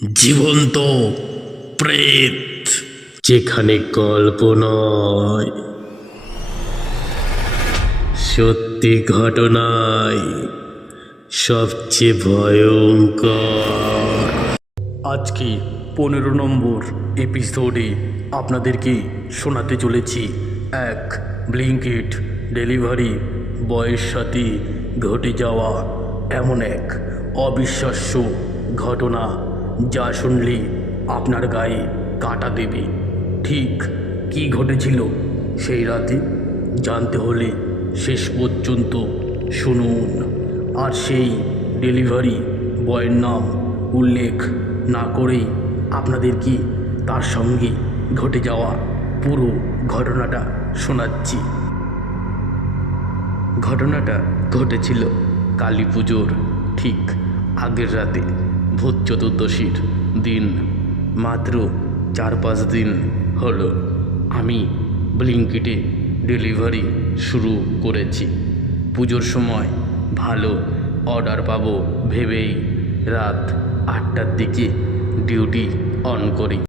জীবন্ত প্রেত, যেখানে গল্প নয় সত্যি ঘটনায় সবচেয়ে ভয়ঙ্কর। আজকে 15 নম্বর এপিসোডে আপনাদেরকে শোনাতে চলেছি এক ব্লিঙ্কিট ডেলিভারি বয়ের সাথে ঘটে যাওয়া এমন এক অবিশ্বাস্য ঘটনা, যা শুনলে আপনার গায়ে কাঁটা দেবে। ঠিক কী ঘটেছিল সেই রাতে জানতে হলে শেষ পর্যন্ত শুনুন। আর সেই ডেলিভারি বয়ের নাম উল্লেখ না করেই আপনাদেরকে তার সঙ্গে ঘটে যাওয়া পুরো ঘটনাটা শোনাচ্ছি। ঘটনাটা ঘটেছিল কালী পুজোর ঠিক আগের রাতে, ভূত চতুর্দশীর দিন। মাত্র 4-5 দিন হলো আমি ব্লিঙ্কিটে ডেলিভারি শুরু করেছি। পুজোর সময় ভালো অর্ডার পাবো ভেবেই রাত 8টার দিকে ডিউটি অন করি।